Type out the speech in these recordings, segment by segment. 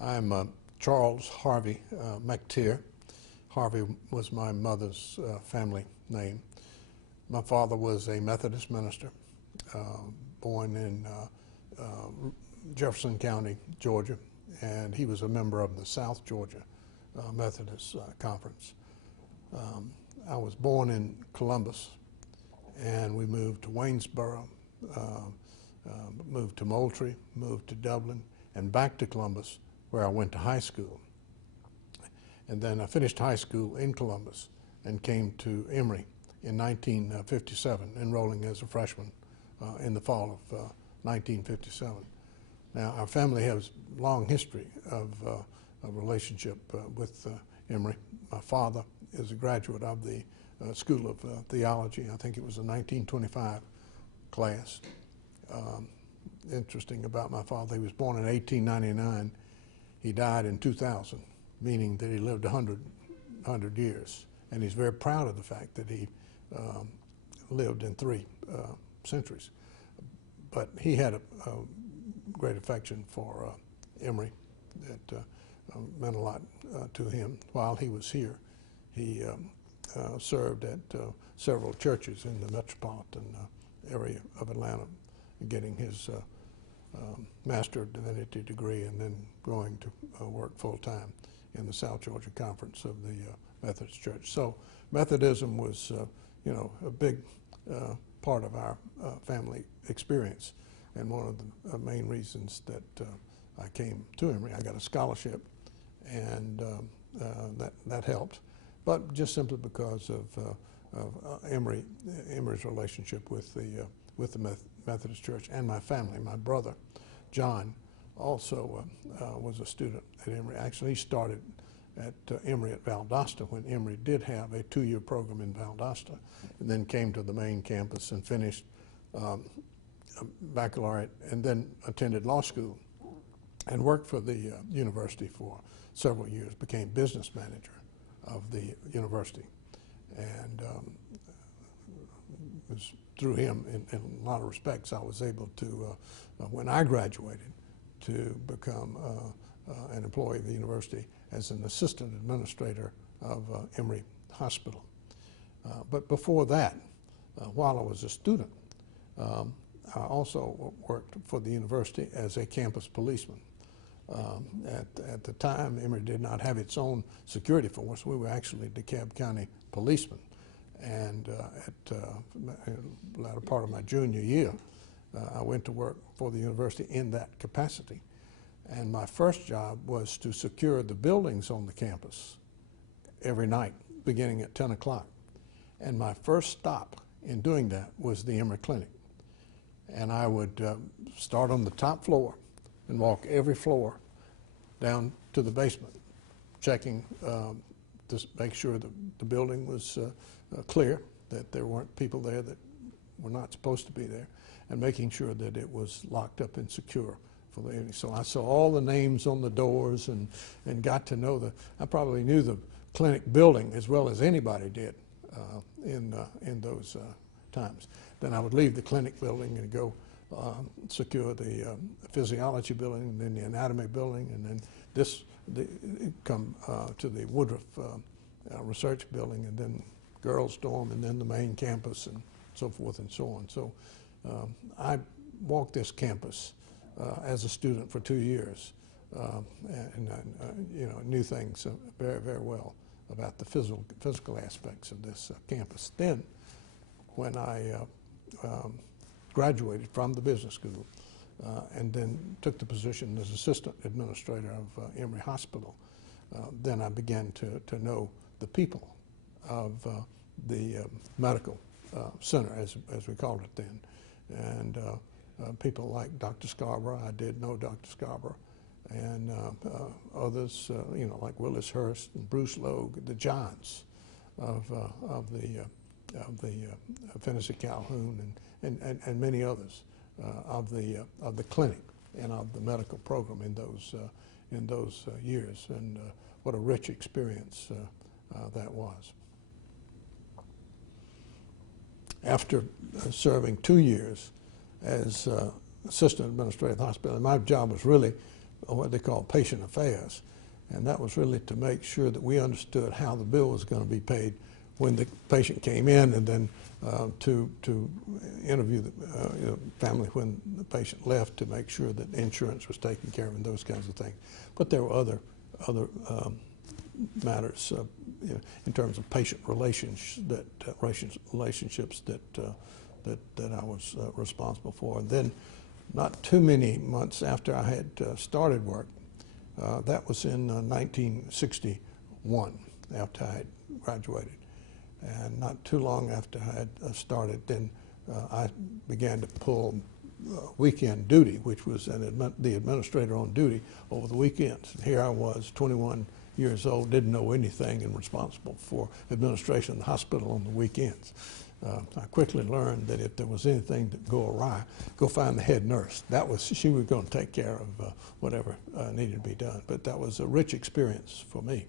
I'm Charles Harvey McTier. Harvey was my mother's family name. My father was a Methodist minister, born in Jefferson County, Georgia, and he was a member of the South Georgia Methodist Conference. I was born in Columbus, and we moved to Waynesboro, moved to Moultrie, moved to Dublin, and back to Columbus, where I went to high school. And then I finished high school in Columbus and came to Emory in 1957, enrolling as a freshman in the fall of 1957. Now, our family has a long history of a relationship with Emory. My father is a graduate of the School of Theology. I think it was a 1925 class. Interesting about my father, he was born in 1899. He died in 2000, meaning that he lived 100 years. And he's very proud of the fact that he lived in 3 centuries. But he had a great affection for Emory that meant a lot to him. While he was here, he served at several churches in the metropolitan area of Atlanta, getting his Master of Divinity degree and then going to work full-time in the South Georgia Conference of the Methodist Church. So Methodism was, a big part of our family experience, and one of the main reasons that I came to Emory. I got a scholarship, and that helped, but just simply because of Emory's relationship with the Methodist Church and my family. My brother, John, also was a student at Emory. Actually, he started at Emory at Valdosta when Emory did have a 2-year program in Valdosta, and then came to the main campus and finished a baccalaureate, and then attended law school and worked for the university for several years, became business manager of the university. And it was through him, in a lot of respects, I was able to, when I graduated, to become an employee of the university as an assistant administrator of Emory Hospital. But before that, while I was a student, I also worked for the university as a campus policeman. At the time, Emory did not have its own security force. We were actually DeKalb County policemen. And at the latter part of my junior year, I went to work for the university in that capacity. And my first job was to secure the buildings on the campus every night, beginning at 10 o'clock. And my first stop in doing that was the Emory Clinic. And I would start on the top floor and walk every floor down to the basement, checking to make sure that the building was clear, that there weren't people there that were not supposed to be there, and making sure that it was locked up and secure for the evening. So I saw all the names on the doors and got to know I probably knew the clinic building as well as anybody did in those times. Then I would leave the clinic building and go secure the physiology building, and then the anatomy building, and then come to the Woodruff research building, and then girls' dorm, and then the main campus, and so forth and so on. So I walked this campus as a student for 2 years, and knew things very, very well about the physical aspects of this campus. Then, when I graduated from the business school and then took the position as assistant administrator of Emory Hospital, then I began to know the people of the medical center, as we called it then. And people like Dr. Scarborough, I did know Dr. Scarborough, and others, like Willis Hurst and Bruce Logue, the giants of the Finney Calhoun, and many others of the clinic and of the medical program in those years, and what a rich experience that was. After serving 2 years as assistant administrator of the hospital, my job was really what they call patient affairs. And that was really to make sure that we understood how the bill was going to be paid when the patient came in, and then to interview the family when the patient left, to make sure that insurance was taken care of and those kinds of things. But there were other matters in terms of patient relationships that I was responsible for. And then, not too many months after I had started work, that was in 1961, after I had graduated. And not too long after I had started, then I began to pull weekend duty, which was the administrator on duty over the weekends. And here I was, 21 years old, didn't know anything, and responsible for administration of the hospital on the weekends. I quickly learned that if there was anything that go awry, go find the head nurse. She was going to take care of whatever needed to be done. But that was a rich experience for me.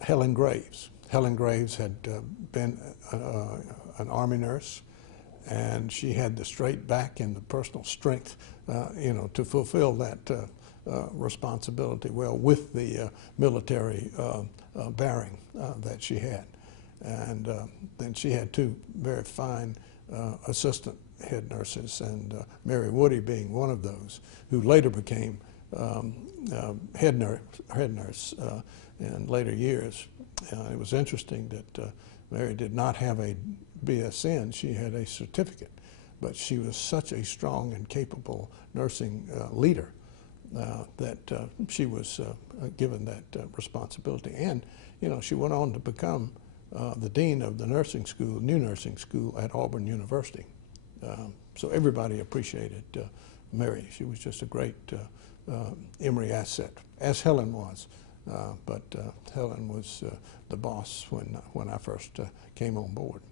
Helen Graves. Helen Graves had been an Army nurse, and she had the straight back and the personal strength, to fulfill that responsibility well, with the military bearing that she had. And then she had two very fine assistant head nurses, and Mary Woody being one of those, who later became head nurse in later years. It was interesting that Mary did not have a BSN. She had a certificate, but she was such a strong and capable nursing leader that she was given that responsibility. And she went on to become the dean of the nursing school, new nursing school at Auburn University. So everybody appreciated Mary. She was just a great Emory asset, as Helen was. But Helen was the boss when I first came on board.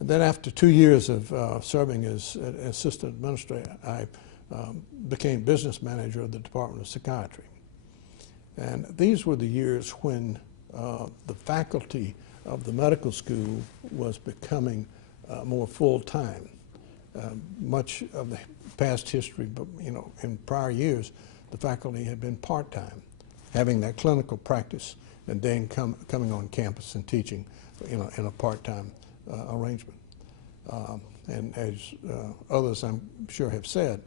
And then after 2 years of serving as assistant administrator, I became business manager of the Department of Psychiatry. And these were the years when the faculty of the medical school was becoming more full-time. Much of the past history, but in prior years, the faculty had been part-time, having that clinical practice, and then coming on campus and teaching in a part-time arrangement. And as others I'm sure have said,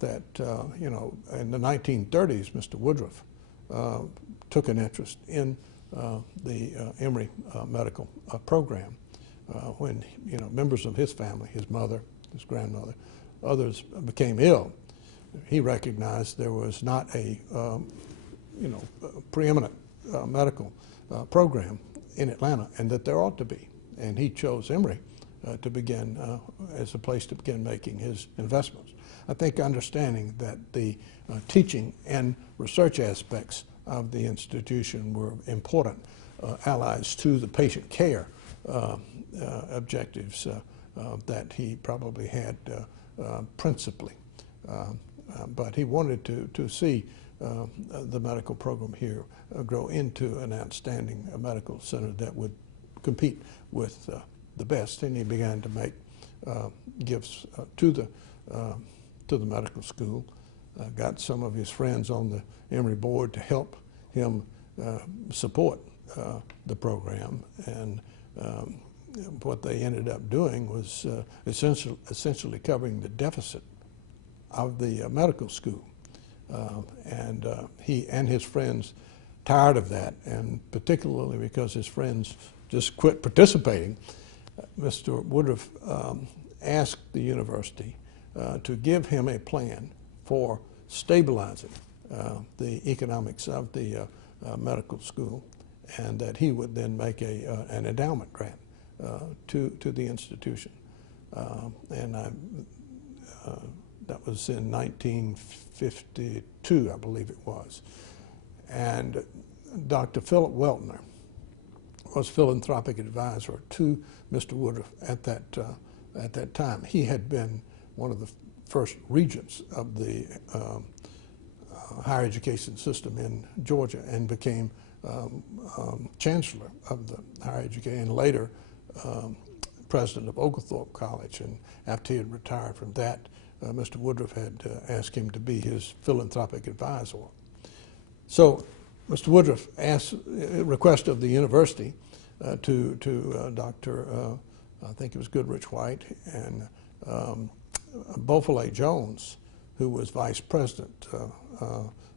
that in the 1930s, Mr. Woodruff took an interest in the Emory medical program when members of his family, his mother, his grandmother, others became ill. He recognized there was not a preeminent medical program in Atlanta, and that there ought to be. And he chose Emory to begin as a place to begin making his investments. I think understanding that the teaching and research aspects of the institution were important allies to the patient care objectives that he probably had principally. But he wanted to see the medical program here grow into an outstanding medical center that would compete with the best, and he began to make gifts to the medical school. Got some of his friends on the Emory board to help him support the program, and what they ended up doing was essentially covering the deficit of the medical school. And he and his friends, tired of that, and particularly because his friends just quit participating, Mr. Woodruff asked the university to give him a plan for stabilizing the economics of the medical school, and that he would then make an endowment grant to the institution. And that was in 1952, I believe it was. And Dr. Philip Weltner was philanthropic advisor to Mr. Woodruff at that time. He had been one of the first regents of the higher education system in Georgia, and became chancellor of the higher education, and later president of Oglethorpe College, and after he had retired from that, Mr. Woodruff had asked him to be his philanthropic advisor. So Mr. Woodruff requested of the university to Dr. I think it was Goodrich White and Beaufort Jones, who was vice president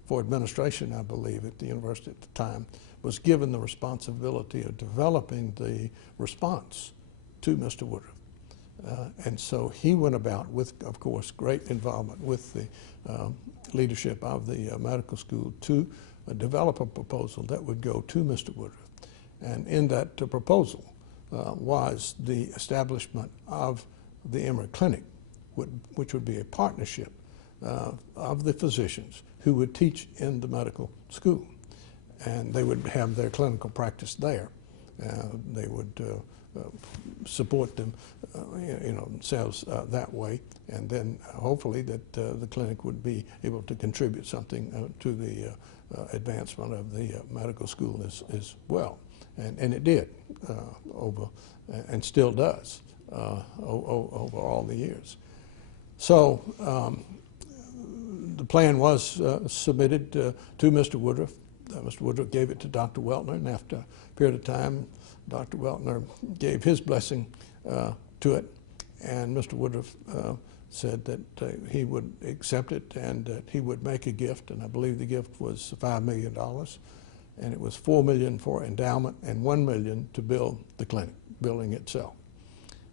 for administration, I believe, at the university at the time, was given the responsibility of developing the response to Mr. Woodruff. And so he went about with, of course, great involvement with the leadership of the medical school to develop a proposal that would go to Mr. Woodruff. And in that proposal was the establishment of the Emory Clinic, which would be a partnership of the physicians who would teach in the medical school. And they would have their clinical practice there. They would support them, themselves that way, and then hopefully that the clinic would be able to contribute something to the advancement of the medical school as well. And it did over, and still does over all the years. So the plan was submitted to Mr. Woodruff. Mr. Woodruff gave it to Dr. Weltner, and after a period of time, Dr. Weltner gave his blessing to it, and Mr. Woodruff said that he would accept it and that he would make a gift, and I believe the gift was $5 million, and it was $4 million for endowment and $1 million to build the clinic, building itself.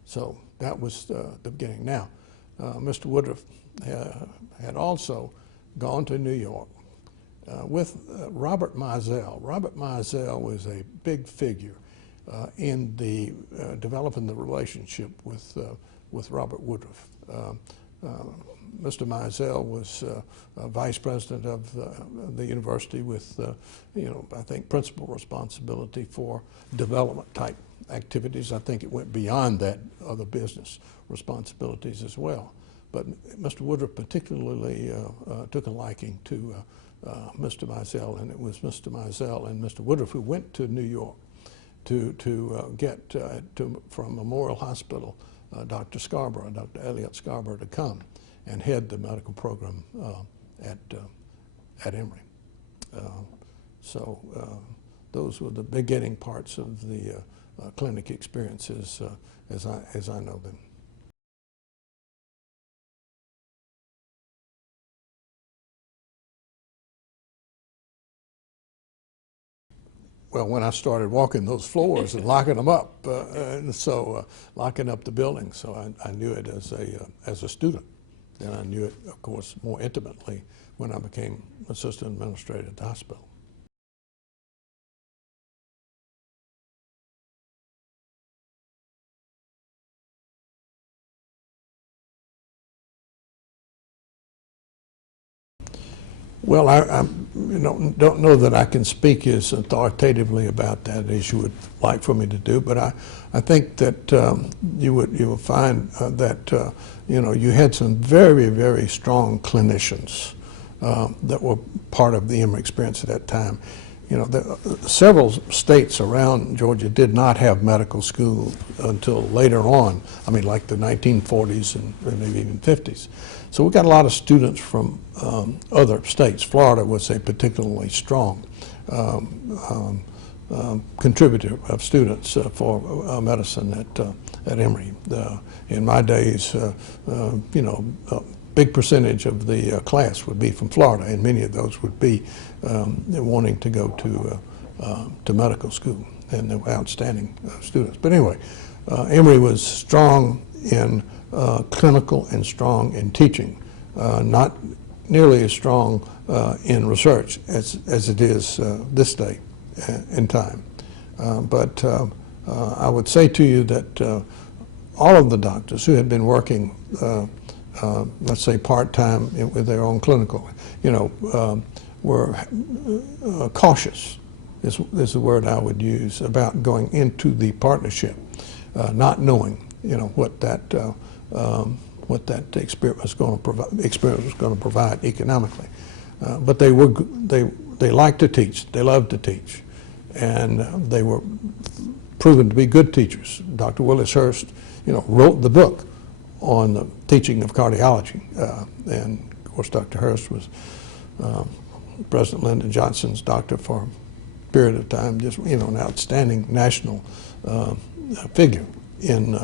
So that was the beginning. Now, Mr. Woodruff had also gone to New York with Robert Mizell. Robert Mizell was a big figure in the developing the relationship with Robert Woodruff. Mr. Mizell was vice president of the university with, I think, principal responsibility for development type activities. I think it went beyond that, other business responsibilities as well. But Mr. Woodruff particularly took a liking to Mr. Mizell, and it was Mr. Mizell and Mr. Woodruff who went to New York to get from Memorial Hospital Dr. Scarborough, Dr. Elliott Scarborough, to come and head the medical program at Emory. So those were the beginning parts of the clinic experiences as I know them. Well, when I started walking those floors and locking them up, locking up the building, so I knew it as a student. Then I knew it, of course, more intimately when I became assistant administrator at the hospital. Well, I don't know that I can speak as authoritatively about that as you would like for me to do, but I think that you will find that you had some very, very strong clinicians that were part of the Emory experience at that time. Several states around Georgia did not have medical school until later on. I mean, like the 1940s and maybe even 50s. So we got a lot of students from other states. Florida was a particularly strong contributor of students for medicine at Emory. In my days, a big percentage of the class would be from Florida, and many of those would be wanting to go to medical school, and they were outstanding students. But anyway, Emory was strong in clinical and strong in teaching, not nearly as strong in research as it is this day in time. But I would say to you that all of the doctors who had been working, let's say part-time with their own clinical, were cautious, is the word I would use, about going into the partnership, not knowing, what that experience was going to provide economically. But they liked to teach, they loved to teach, and they were proven to be good teachers. Dr. Willis Hurst, wrote the book on the teaching of cardiology. And of course, Dr. Hurst was President Lyndon Johnson's doctor for a period of time, just, an outstanding national figure in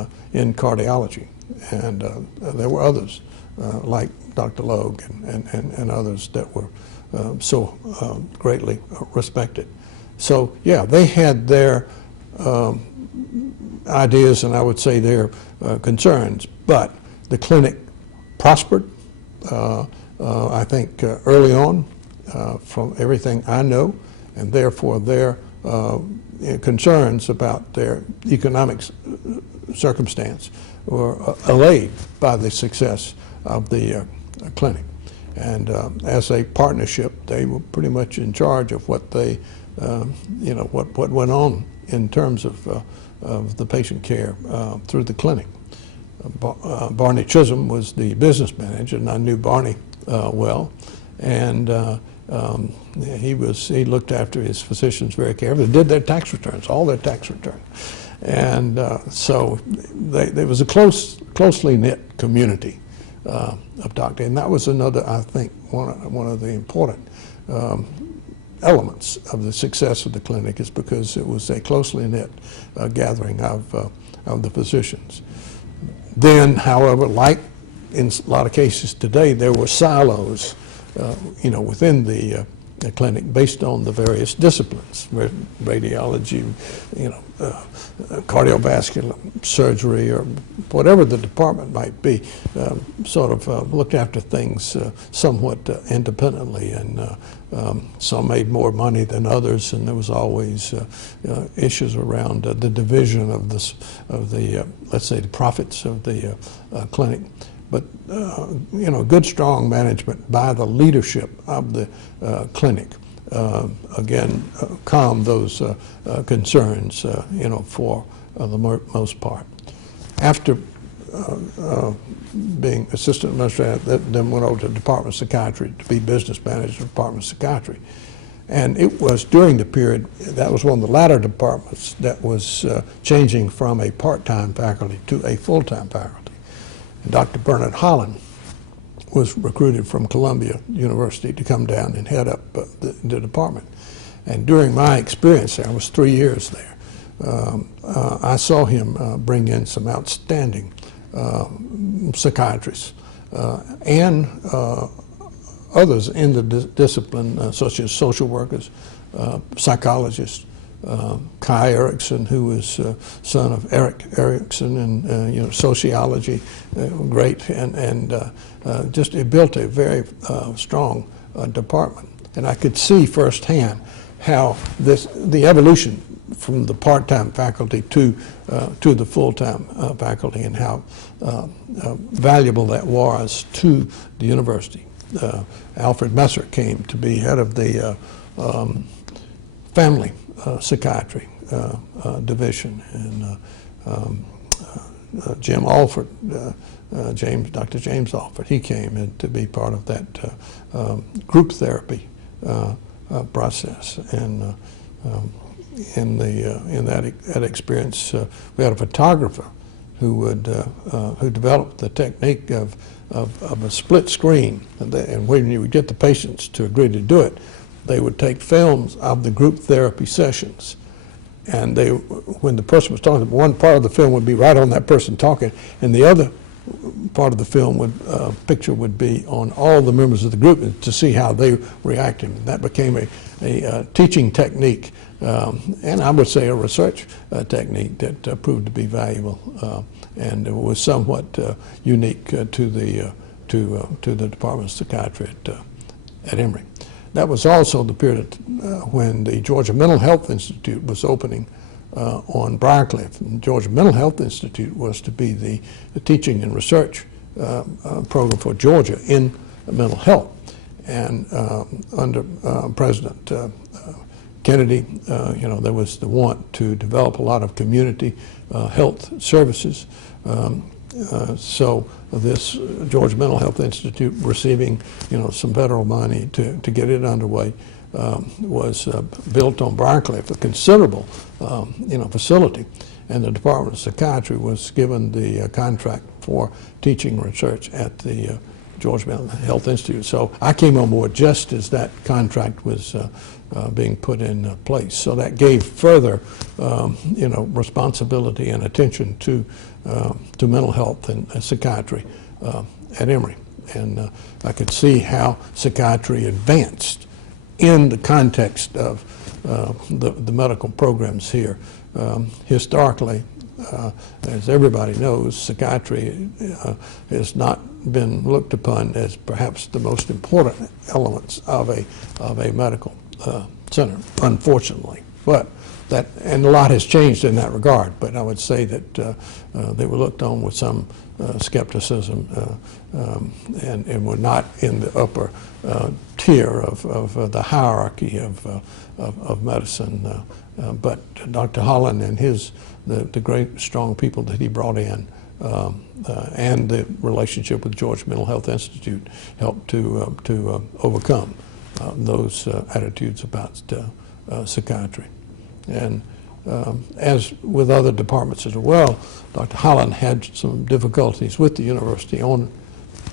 cardiology. And there were others like Dr. Logue and others that were so greatly respected. So yeah, they had their ideas and I would say their concerns, but the clinic prospered, I think, early on from everything I know, and therefore their concerns about their economic circumstance were allayed by the success of the clinic. And as a partnership, they were pretty much in charge of what they, what went on in terms of the patient care through the clinic. Barney Chisholm was the business manager, and I knew Barney well, and he looked after his physicians very carefully. Did their tax returns, all their tax returns, and so there was a closely knit community of doctors, and that was another, I think, one of the important elements of the success of the clinic, is because it was a closely knit gathering of the physicians. Then, however, like in a lot of cases today, there were silos, within the clinic based on the various disciplines, radiology, cardiovascular surgery, or whatever the department might be, sort of looked after things somewhat independently, and some made more money than others, and there was always issues around the division of the let's say the profits of the clinic. But good, strong management by the leadership of the clinic again calmed those concerns, for the most part. After being assistant administrator, then went over to the Department of Psychiatry to be business manager of the Department of Psychiatry. And it was during the period, that was one of the latter departments that was changing from a part-time faculty to a full-time faculty. And Dr. Bernard Holland was recruited from Columbia University to come down and head up the department. And during my experience there, I was 3 years there, I saw him bring in some outstanding psychiatrists and others in the discipline, such as social workers, psychologists, Kai Erikson, who was son of Erik Erikson, and sociology, great, and just it built a very strong department. And I could see firsthand how the evolution from the part-time faculty to the full-time faculty, and how valuable that was to the university. Alfred Messer came to be head of the family psychiatry division, and Jim Alford, Dr. James Alford, he came in to be part of that group therapy process. And in that experience, we had a photographer who developed the technique of a split screen, and when you would get the patients to agree to do it, they would take films of the group therapy sessions, and when the person was talking, one part of the film would be right on that person talking, and the other part of the picture would be on all the members of the group to see how they reacted. And that became a teaching technique, and I would say a research technique that proved to be valuable, and it was somewhat unique to the Department of Psychiatry at Emory. That was also the period when the Georgia Mental Health Institute was opening on Briarcliff. And the Georgia Mental Health Institute was to be the teaching and research program for Georgia in mental health. And under President Kennedy, there was the want to develop a lot of community health services. So this Georgia Mental Health Institute, receiving some federal money to get it underway, was built on Briarcliff, a considerable facility, and the Department of Psychiatry was given the contract for teaching research at the Georgia Mental Health Institute. So I came on board just as that contract was being put in place. So that gave further, responsibility and attention to mental health and psychiatry at Emory. And I could see how psychiatry advanced in the context of the medical programs here. Historically, as everybody knows, psychiatry has not been looked upon as perhaps the most important elements of a medical center, unfortunately. But and a lot has changed in that regard. But I would say that they were looked on with some skepticism and were not in the upper tier of the hierarchy of medicine. But Dr. Holland and the great strong people that he brought in and the relationship with Georgia Mental Health Institute helped to overcome those attitudes about psychiatry. And as with other departments as well, Dr. Holland had some difficulties with the university on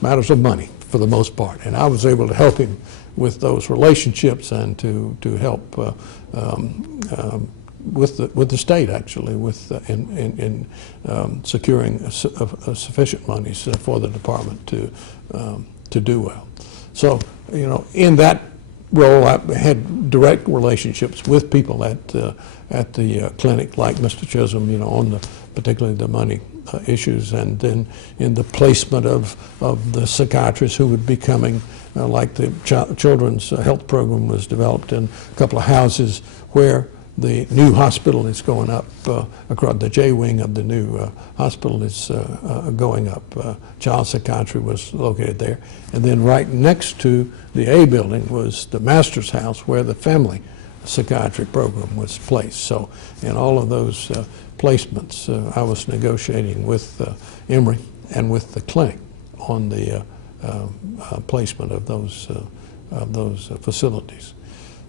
matters of money for the most part, and I was able to help him with those relationships and to help with the state actually in securing sufficient monies for the department to do well. So in that role, I had direct relationships with people at the clinic, like Mr. Chisholm, on particularly the money issues, and then in the placement of the psychiatrists who would be coming, like the children's health program was developed in a couple of houses where the new hospital is going up, across the J wing of the new hospital is going up. Child psychiatry was located there. And then right next to the A building was the master's house where the family psychiatry program was placed. So in all of those placements, I was negotiating with Emory and with the clinic on the placement of those facilities.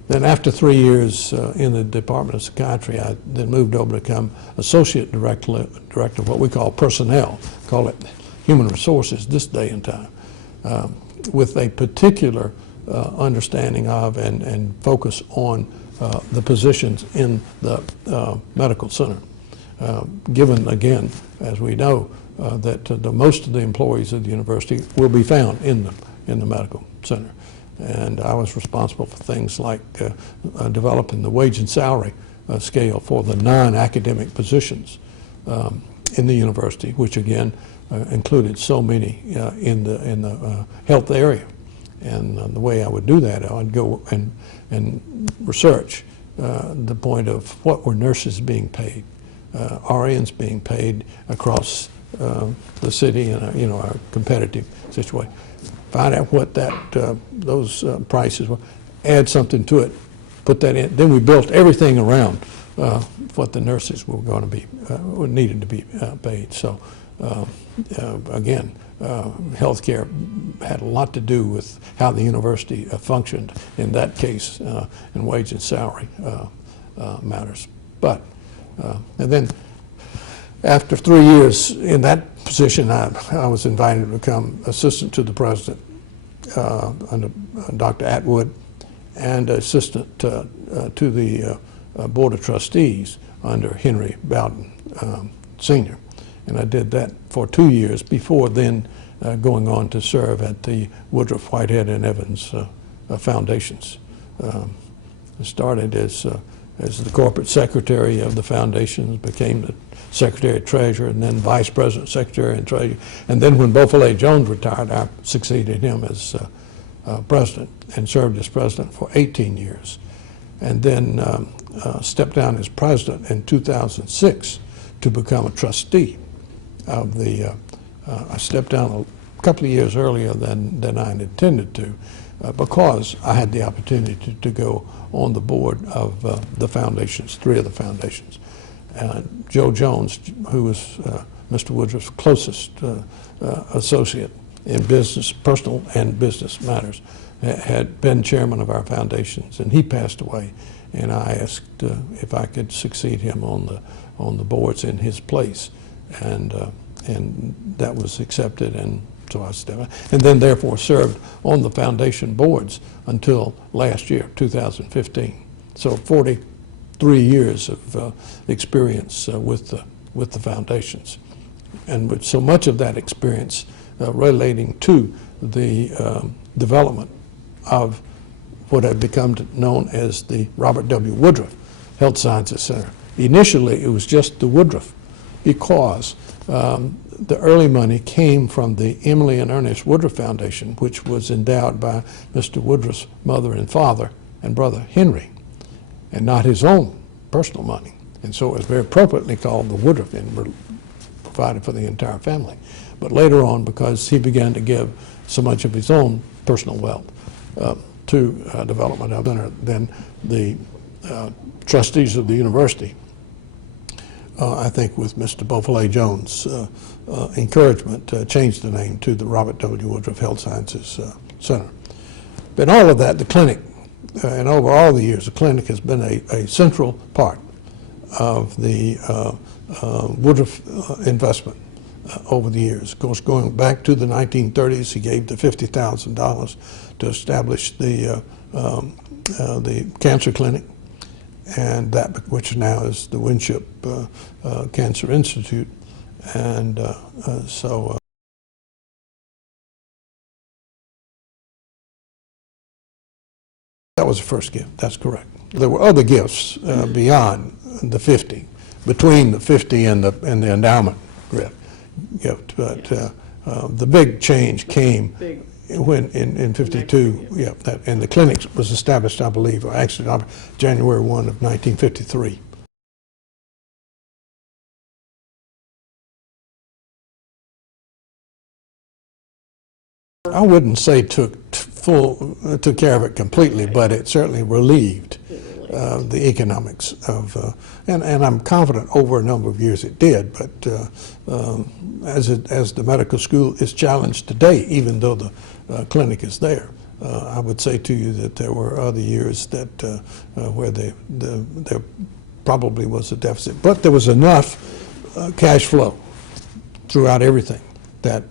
Then after 3 years in the Department of Psychiatry, I then moved over to become Associate Director of what we call personnel, call it human resources this day and time, with a particular understanding of and focus on the positions in the medical center. Given, again, as we know, that most of the employees of the university will be found in the medical center. And I was responsible for things like developing the wage and salary scale for the non-academic positions in the university, which again included so many in the health area. And the way I would do that, I would go and research the point of what were nurses being paid, RNs being paid across the city in our competitive situation. Find out what those prices were, add something to it, put that in. Then we built everything around what the nurses were going to be, needed to be paid. So again, healthcare had a lot to do with how the university functioned in that case in wage and salary matters. But, and then after 3 years in that position, I was invited to become assistant to the president under Dr. Atwood and assistant to the Board of Trustees under Henry Bowden Sr. And I did that for 2 years before then going on to serve at the Woodruff, Whitehead, and Evans foundations. I started as the corporate secretary of the foundations, became the secretary treasurer, and then vice president, secretary, and treasurer. And then when Beausoleil Jones retired, I succeeded him as president and served as president for 18 years. And then stepped down as president in 2006 to become a trustee of the, I stepped down a couple of years earlier than I had intended to because I had the opportunity to go on the board of the foundations, 3 of the foundations. Joe Jones, who was Mr. Woodruff's closest associate in business, personal and business matters, had been chairman of our foundations, and he passed away. And I asked if I could succeed him on the boards in his place, and that was accepted, and so I stepped, and then therefore served on the foundation boards until last year, 2015. So 43 years of experience with the foundations, and with so much of that experience relating to the development of what had become known as the Robert W. Woodruff Health Sciences Center. Initially, it was just the Woodruff, because the early money came from the Emily and Ernest Woodruff Foundation, which was endowed by Mr. Woodruff's mother and father and brother Henry, and not his own personal money. And so it was very appropriately called the Woodruff, and provided for the entire family. But later on, because he began to give so much of his own personal wealth to development of center, then the trustees of the university, I think with Mr. Beausoleil Jones' encouragement, changed the name to the Robert W. Woodruff Health Sciences Center. But all of that, the clinic, and over all the years, the clinic has been a central part of the Woodruff investment over the years. Of course, going back to the 1930s, he gave the $50,000 to establish the cancer clinic, and that which now is the Winship Cancer Institute, and so. That was the first gift. That's correct. There were other gifts beyond the 50, between the 50 and the endowment gift. But the big change came when in 52. Yeah, and the clinic was established, I believe, or actually January 1 of 1953. I wouldn't say took care of it completely, but it certainly relieved the economics of, and I'm confident over a number of years it did. But as the medical school is challenged today, even though the clinic is there, I would say to you that there were other years that where there probably was a deficit, but there was enough cash flow throughout everything that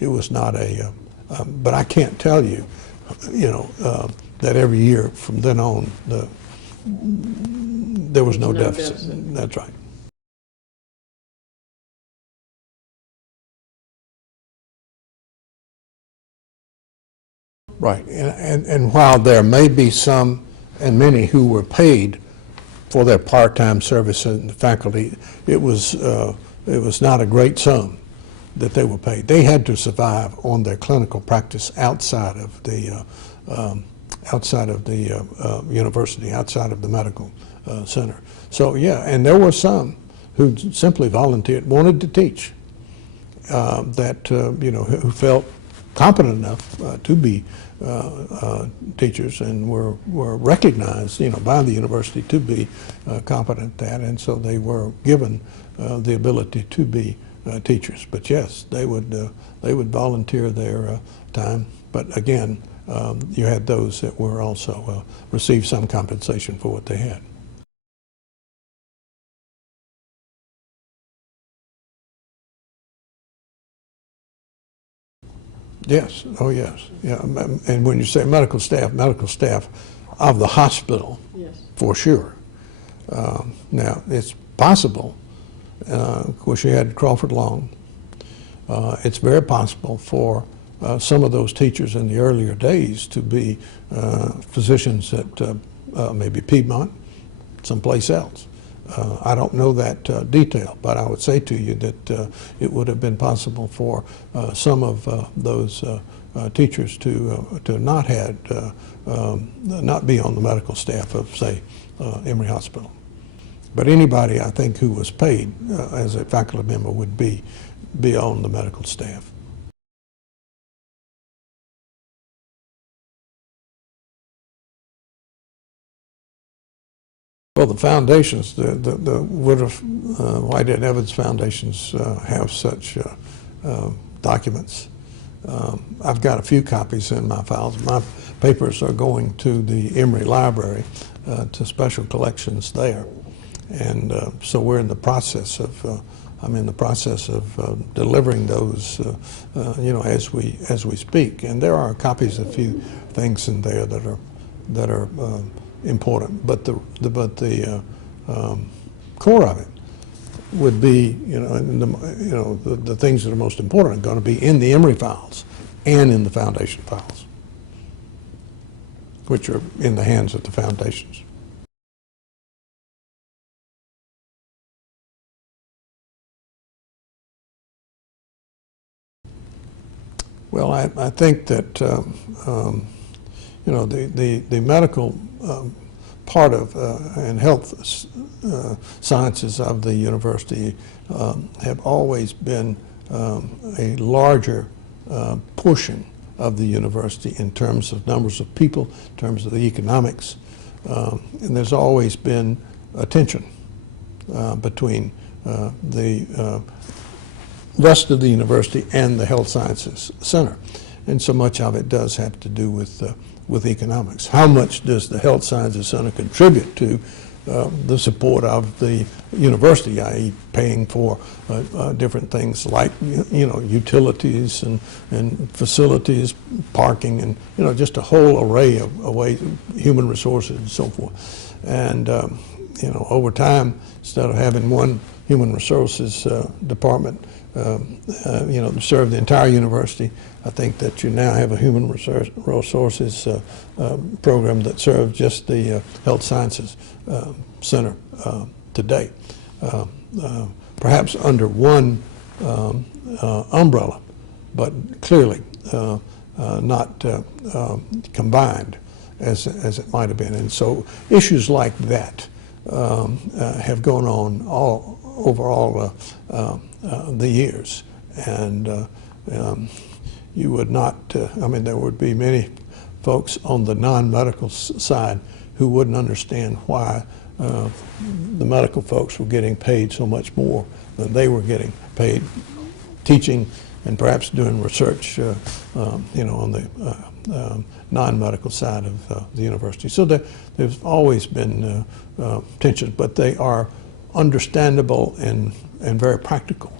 it was not a. But I can't tell you, that every year from then on there was no deficit. That's right. Right, and while there may be some and many who were paid for their part-time service in the faculty, it was not a great sum that they were paid. They had to survive on their clinical practice outside of the university, outside of the medical center. So yeah, and there were some who simply volunteered, wanted to teach, who felt competent enough to be teachers and were recognized, by the university to be competent at, and so they were given the ability to be teachers. But yes, they would volunteer their time. But again, you had those that were also received some compensation for what they had. Yes. Oh, yes. Yeah. And when you say medical staff of the hospital, yes, for sure. Now, it's possible. Of course, you had Crawford Long. It's very possible for some of those teachers in the earlier days to be physicians at maybe Piedmont, someplace else. I don't know that detail, but I would say to you that it would have been possible for some of those teachers to not be on the medical staff of, say, Emory Hospital. But anybody, I think, who was paid as a faculty member would be on the medical staff. Well, the foundations, the Woodruff, Whitehead Evans foundations have such documents. I've got a few copies in my files. papers are going to the Emory Library, to special collections there. And so we're in the process of, I'm in the process of delivering those, as we speak. And there are copies of a few things in there that are important. But the core of it would be, the things that are most important are going to be in the Emory files and in the foundation files, which are in the hands of the foundations. Well, I think that the medical part of and health sciences of the university have always been a larger portion of the university in terms of numbers of people, in terms of the economics, and there's always been a tension between the rest of the university and the Health Sciences Center. And so much of it does have to do with economics. How much does the Health Sciences Center contribute to the support of the university, i.e. paying for different things like, utilities and facilities, parking, and, just a whole array of ways, human resources and so forth. And, over time, instead of having one human resources department to serve the entire university, I think that you now have a human resources program that serves just the Health Sciences Center today. Perhaps under one umbrella, but clearly not combined as it might have been. And so issues like that have gone on over the years, and you would not, there would be many folks on the non-medical side who wouldn't understand why the medical folks were getting paid so much more than they were getting paid teaching and perhaps doing research, on the non-medical side of the university. So there's always been tensions, but they are understandable and very practical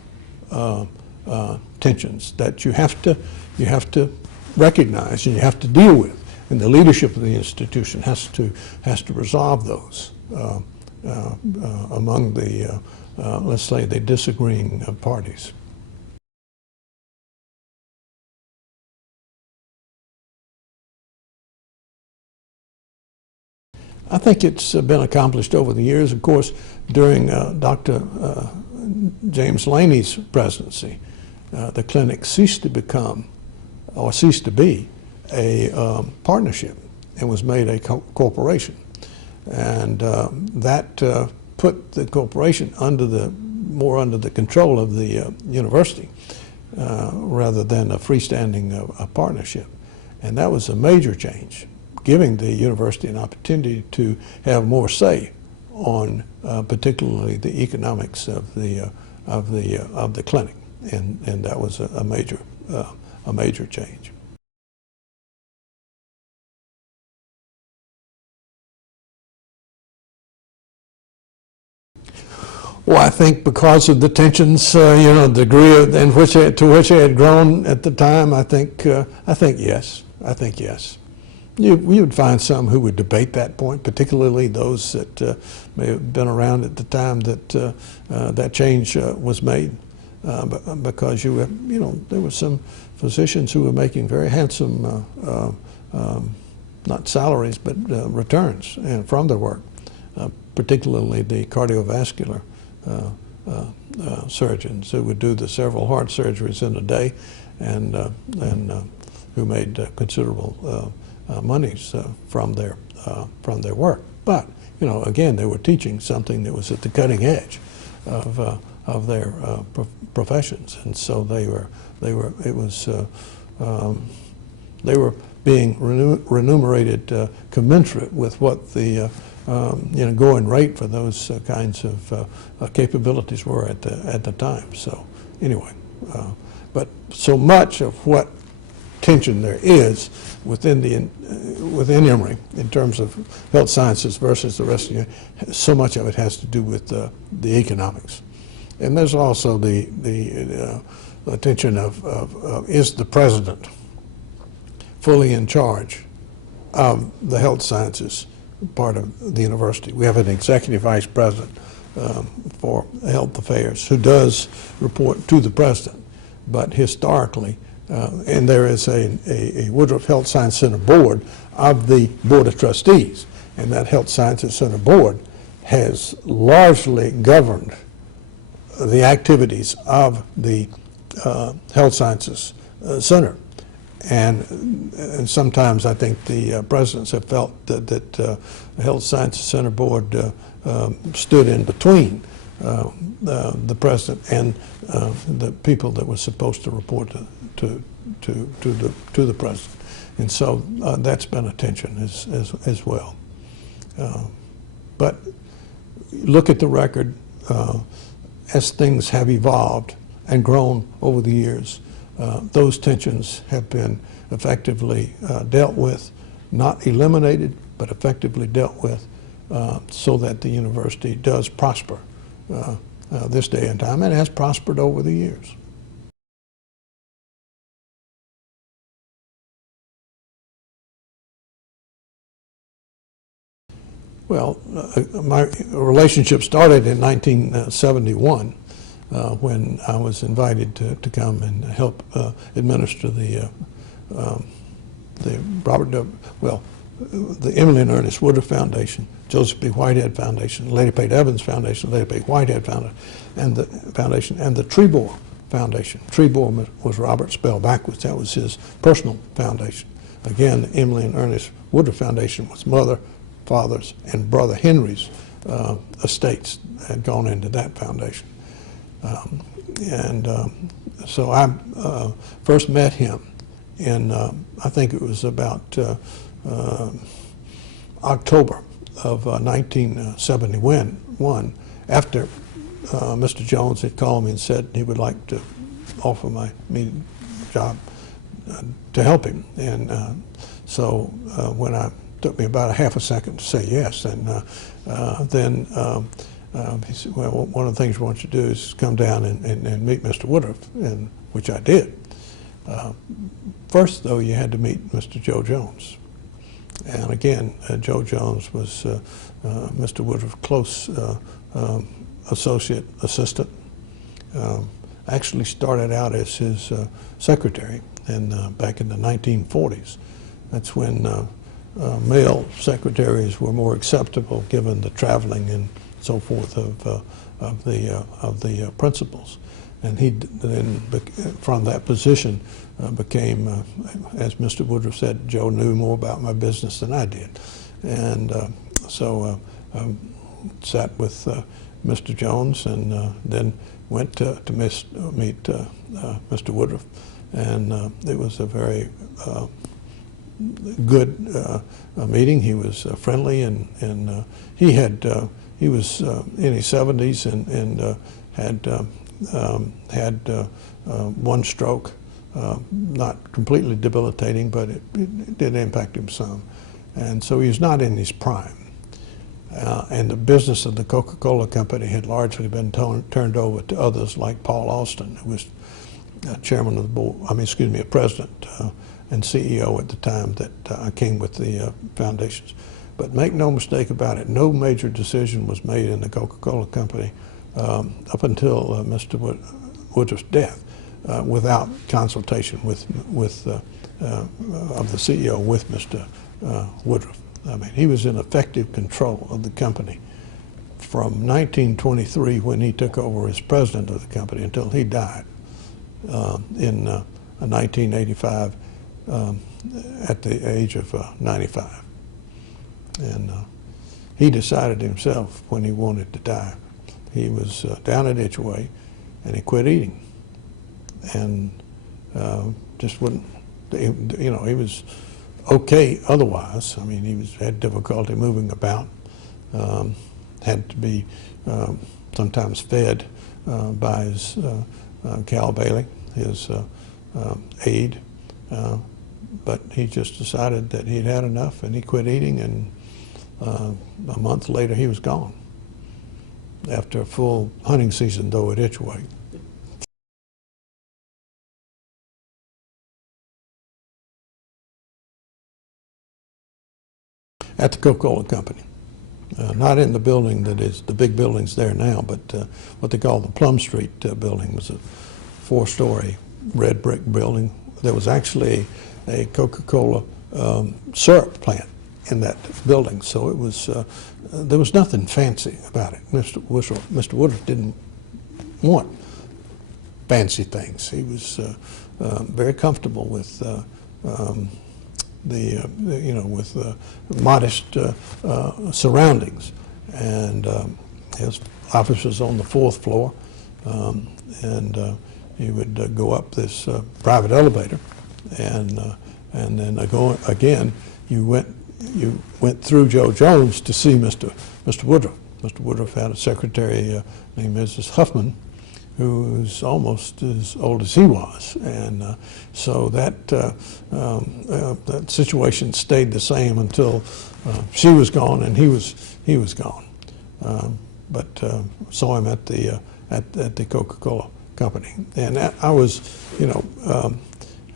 tensions that you have to recognize and you have to deal with, and the leadership of the institution has to resolve those among the let's say the disagreeing parties. I think it's been accomplished over the years. Of course, during Dr. James Laney's presidency, the clinic ceased to be a partnership and was made a corporation. And that put the corporation more under the control of the university rather than a freestanding partnership. And that was a major change, giving the university an opportunity to have more say on particularly the economics of the clinic, and that was a major change. Well, I think because of the tensions, the degree to which they had grown at the time, I think yes. I think yes. You would find some who would debate that point, particularly those that may have been around at the time that that change was made, because there were some physicians who were making very handsome, not salaries, but returns from their work, particularly the cardiovascular surgeons who would do the several heart surgeries in a day, and who made considerable monies from their work. But again, they were teaching something that was at the cutting edge of their professions, and so they were being remunerated commensurate with what the going rate for those kinds of capabilities were at the time. So anyway, but so much of what tension there is within within Emory in terms of health sciences versus the rest of the, so much of it has to do with the economics. And there's also the tension of is the president fully in charge of the health sciences part of the university. We have an executive vice president for health affairs who does report to the president, but historically, and there is a Woodruff Health Science Center board of the Board of Trustees, and that Health Sciences Center board has largely governed the activities of the Health Sciences Center. And sometimes I think the presidents have felt that the Health Sciences Center board stood in between the president and the people that were supposed to report to the president. And so that's been a tension as well. But look at the record as things have evolved and grown over the years. Those tensions have been effectively dealt with, not eliminated, but effectively dealt with, so that the university does prosper this day and time, and has prospered over the years. Well, my relationship started in 1971 when I was invited to come and help administer the Emily and Ernest Woodruff Foundation, Joseph B. Whitehead Foundation, Lady Pate Evans Foundation, Lady Pate Whitehead Foundation, and the Trebor Foundation. Trebor was Robert spelled backwards. That was his personal foundation. Again, the Emily and Ernest Woodruff Foundation was mother, father's, and brother Henry's estates had gone into that foundation. So I first met him in, I think it was about October of 1971, after Mr. Jones had called me and said he would like to offer me a job to help him. And so when I took me about a half a second to say yes, and then he said, well, one of the things we want you to do is come down and meet Mr. Woodruff, and which I did. First, though, you had to meet Mr. Joe Jones. And again, Joe Jones was Mr. Woodruff's close associate assistant. Actually started out as his secretary back in the 1940s. That's when male secretaries were more acceptable given the traveling and so forth of the principals. And he then, from that position, became, as Mr. Woodruff said, Joe knew more about my business than I did. And so sat with Mr. Jones, and then went to meet Mr. Woodruff. And it was a very good meeting. He was friendly, and he was in his 70s and had one stroke, not completely debilitating, but it did impact him some. And so he was not in his prime. And the business of the Coca-Cola company had largely been turned over to others like Paul Alston, who was chairman of the board, a president and CEO at the time that I came with the foundations. But make no mistake about it, no major decision was made in the Coca-Cola company up until Mr. Woodruff's death without consultation of the CEO with Mr. Woodruff. I mean, he was in effective control of the company from 1923, when he took over as president of the company, until he died in 1985 at the age of 95. And he decided himself when he wanted to die. He was down at Itchway, and he quit eating, and just wouldn't, he was okay otherwise. I mean, he had difficulty moving about, had to be sometimes fed by his Cal Bailey, his aide, But he just decided that he'd had enough, and he quit eating, and a month later he was gone after a full hunting season, though, at Itchway. At the Coca-Cola Company. Not in the building that is the big buildings there now, but what they call the Plum Street building was a 4-story red brick building. There was actually a Coca-Cola syrup plant in that building, so it was there was nothing fancy about it. Mr. Woodruff didn't want fancy things. He was very comfortable with with modest surroundings, and his office was on the 4th floor, and he would go up this private elevator, and then again you went through Joe Jones to see Mr. Woodruff. Mr. Woodruff had a secretary named Mrs. Huffman, who was almost as old as he was, and so that situation stayed the same until she was gone and he was gone. But saw him at the Coca-Cola Company, and I was,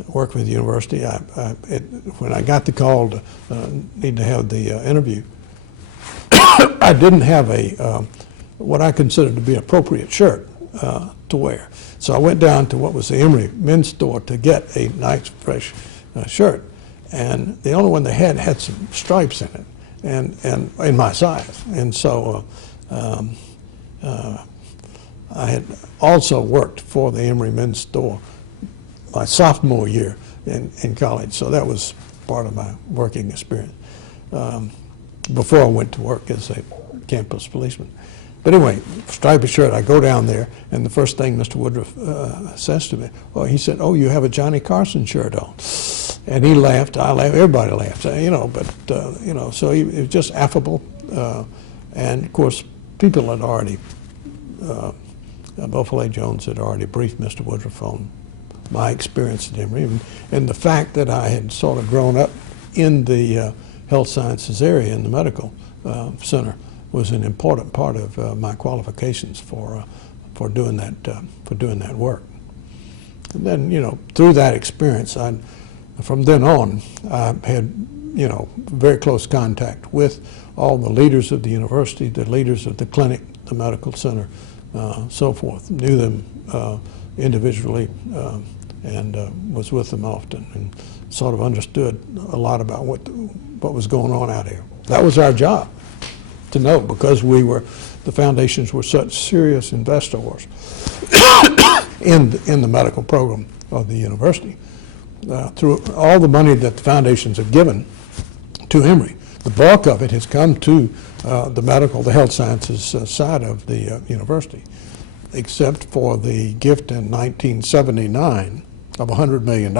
working with the university. When I got the call to need to have the interview, I didn't have a what I considered to be appropriate shirt to wear. So I went down to what was the Emory men's store to get a nice fresh shirt, and the only one they had some stripes in it, and in my size. And so I had also worked for the Emory men's store my sophomore year in college, so that was part of my working experience before I went to work as a campus policeman. But anyway, striped shirt, I go down there, and the first thing Mr. Woodruff says to me, well, he said, "Oh, you have a Johnny Carson shirt on." And he laughed, I laughed, everybody laughed, so he was just affable. And of course, people had already, Buffalo Jones had already briefed Mr. Woodruff on my experience at Emory, and the fact that I had sort of grown up in the health sciences area in the medical center was an important part of my qualifications for doing that work. And then, through that experience, from then on, I had, very close contact with all the leaders of the university, the leaders of the clinic, the medical center, so forth. Knew them individually, and was with them often, and sort of understood a lot about what was going on out here. That was our job, to know, because the foundations were such serious investors in the medical program of the university. Through all the money that the foundations have given to Emory, the bulk of it has come to the health sciences side of the university, except for the gift in 1979 of $100 million,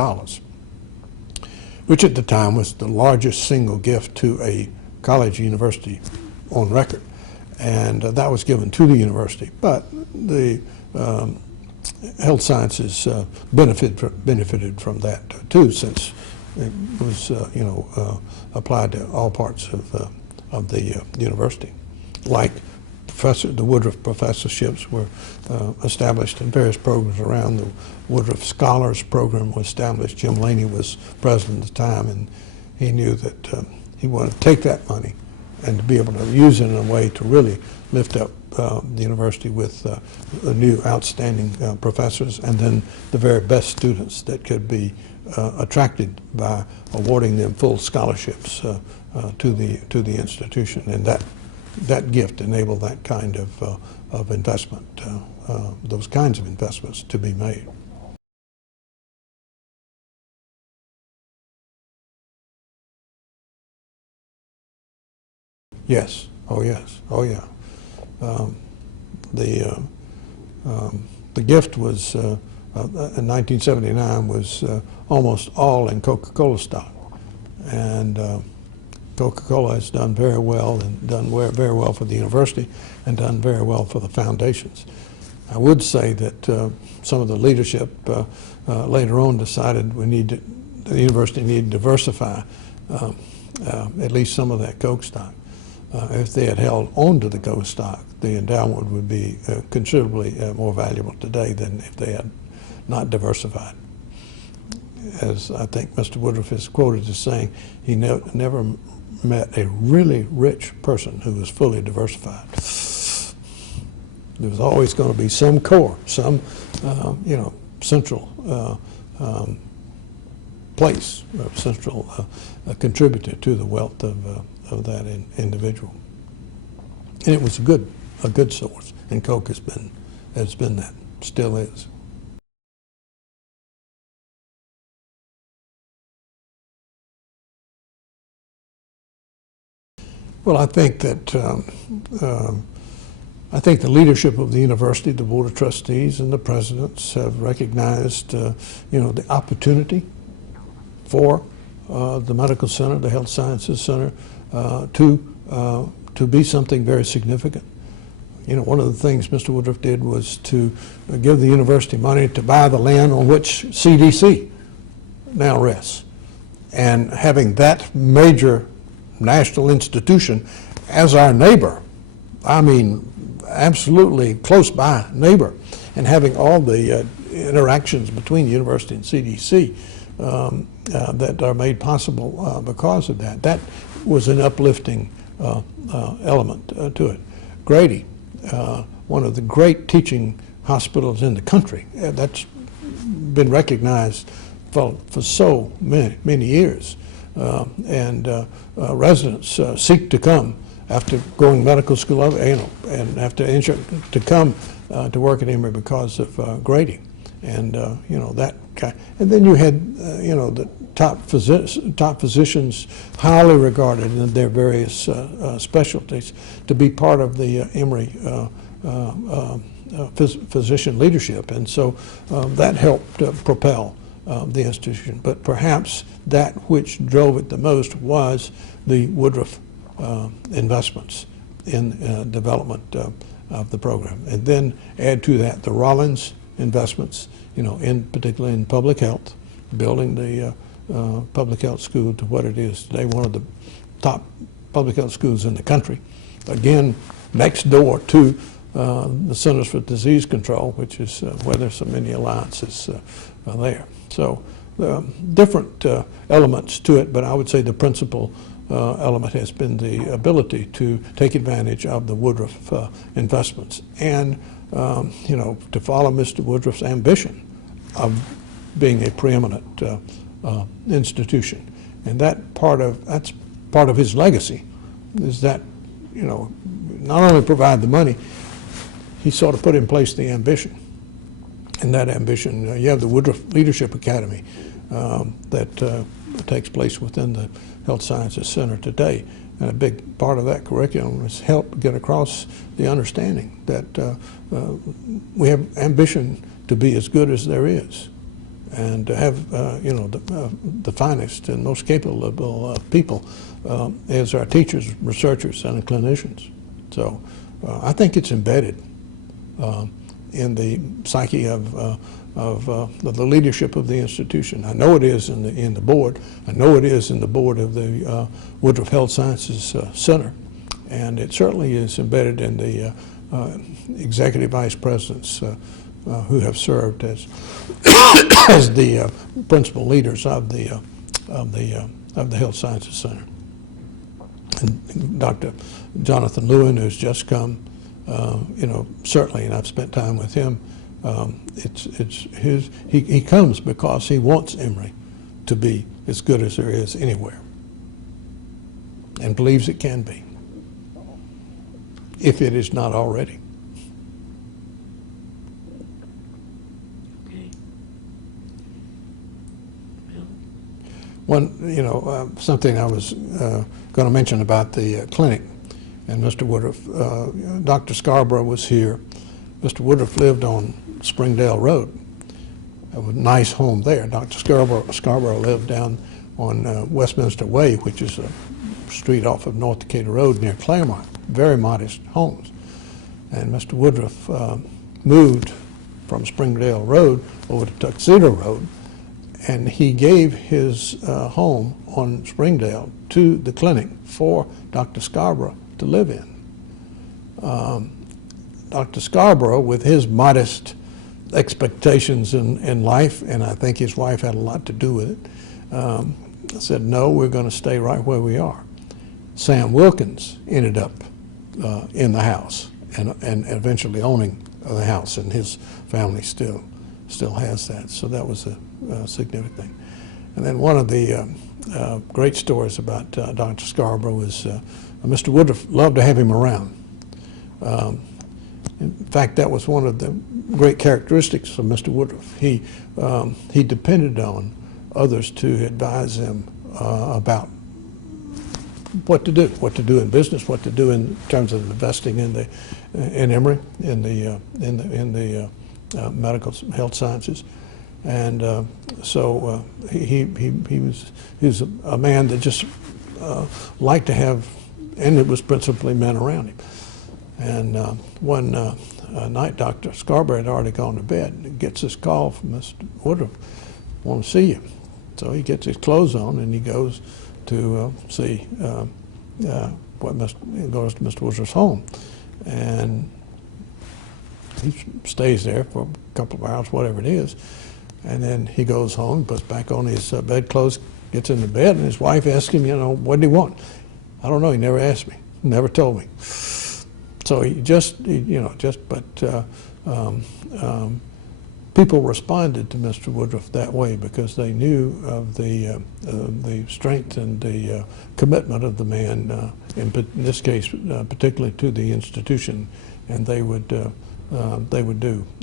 which at the time was the largest single gift to a college university on record, and that was given to the university. But the health sciences benefited from that too, since it was applied to all parts of the university. Like the Woodruff professorships were established in various programs around. The Woodruff Scholars Program was established. Jim Laney was president at the time, and he knew that he wanted to take that money and to be able to use it in a way to really lift up the university with new outstanding professors, and then the very best students that could be attracted by awarding them full scholarships to the institution. And that gift enabled that kind of investment, those kinds of investments to be made. Yes. Oh yes. Oh yeah. The gift was in 1979 was almost all in Coca-Cola stock, and Coca-Cola has done very well, and done very well for the university, and done very well for the foundations. I would say that some of the leadership later on decided we need the university needed to diversify at least some of that Coke stock. If they had held on to the Coke stock, the endowment would be considerably more valuable today than if they had not diversified. As I think Mr. Woodruff is quoted as saying, he never met a really rich person who was fully diversified. There was always going to be some core, some central place, central contributor to the wealth of that individual. And it was a good source, and Coke has been that, still is. Well, I think that the leadership of the university, the board of trustees, and the presidents have recognized, the opportunity for the medical center, the health sciences center, to be something very significant. One of the things Mr. Woodruff did was to give the university money to buy the land on which CDC now rests, and having that major national institution as our neighbor, I mean absolutely close by neighbor, and having all the interactions between the university and CDC that are made possible because of that. That was an uplifting element to it. Grady, one of the great teaching hospitals in the country, that's been recognized for so many years. Residents seek to come after going medical school, and after to come to work at Emory because of Grady, and that kind. And then you had the top physicians, highly regarded in their various specialties, to be part of the Emory physician leadership, and so that helped propel the institution. But perhaps that which drove it the most was the Woodruff investments in development of the program. And then add to that the Rollins investments, particularly in public health, building the public health school to what it is today, one of the top public health schools in the country. Again, next door to the Centers for Disease Control, which is where there's so many alliances there. So different elements to it, but I would say the principal element has been the ability to take advantage of the Woodruff investments, and to follow Mr. Woodruff's ambition of being a preeminent institution. And that's part of his legacy, is that not only provide the money, he sort of put in place the ambition. And that ambition, you have the Woodruff Leadership Academy that takes place within the Health Sciences Center today. And a big part of that curriculum is help get across the understanding that we have ambition to be as good as there is, and to have the finest and most capable people as our teachers, researchers, and clinicians. So I think it's embedded in the psyche of the leadership of the institution. I know it is in the board. I know it is in the board of the Woodruff Health Sciences Center, and it certainly is embedded in the executive vice presidents who have served as as the principal leaders of the Health Sciences Center. And Dr. Jonathan Lewin, who's just come, certainly, and I've spent time with him. He comes because he wants Emory to be as good as there is anywhere, and believes it can be, if it is not already. Okay. One, something I was going to mention about the clinic and Mr. Woodruff. Dr. Scarborough was here. Mr. Woodruff lived on Springdale Road. A nice home there. Dr. Scarborough lived down on Westminster Way, which is a street off of North Decatur Road near Claremont. Very modest homes. And Mr. Woodruff moved from Springdale Road over to Tuxedo Road, And he gave his home on Springdale to the clinic for Dr. Scarborough to live in. Dr. Scarborough, with his modest expectations in life, and I think his wife had a lot to do with it, said, no, we're going to stay right where we are. Sam Wilkins ended up in the house and eventually owning the house, and his family still has that. So that was a significant thing. And then one of the great stories about Dr. Scarborough was Mr. Woodruff loved to have him around. In fact, that was one of the great characteristics of Mr. Woodruff. He depended on others to advise him about what to do in business, what to do in terms of investing in Emory, in the medical health sciences. And so he was a man that just liked to have, and it was principally men around him. And one night, Dr. Scarborough had already gone to bed, and gets this call from Mr. Woodruff, want to see you. So he gets his clothes on and he goes to see goes to Mr. Woodruff's home. And he stays there for a couple of hours, whatever it is. And then he goes home, puts back on his bedclothes, gets into bed, and his wife asks him, what did he want? I don't know, he never asked me, never told me. So people responded to Mr. Woodruff that way because they knew of the strength and the commitment of the man, in this case, particularly to the institution, and they would do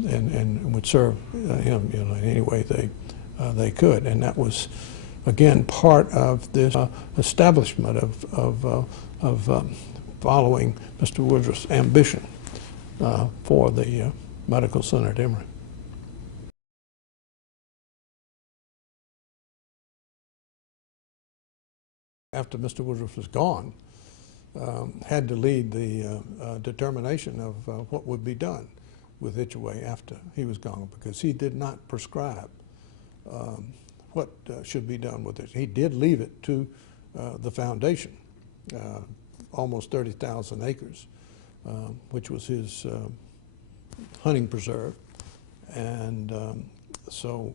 and would serve him in any way they could. And that was, again, part of this establishment of following Mr. Woodruff's ambition for the medical center at Emory. After Mr. Woodruff was gone, had to lead the determination of what would be done with Itchaway after he was gone, because he did not prescribe what should be done with it. He did leave it to the foundation, almost 30,000 acres, which was his hunting preserve. And so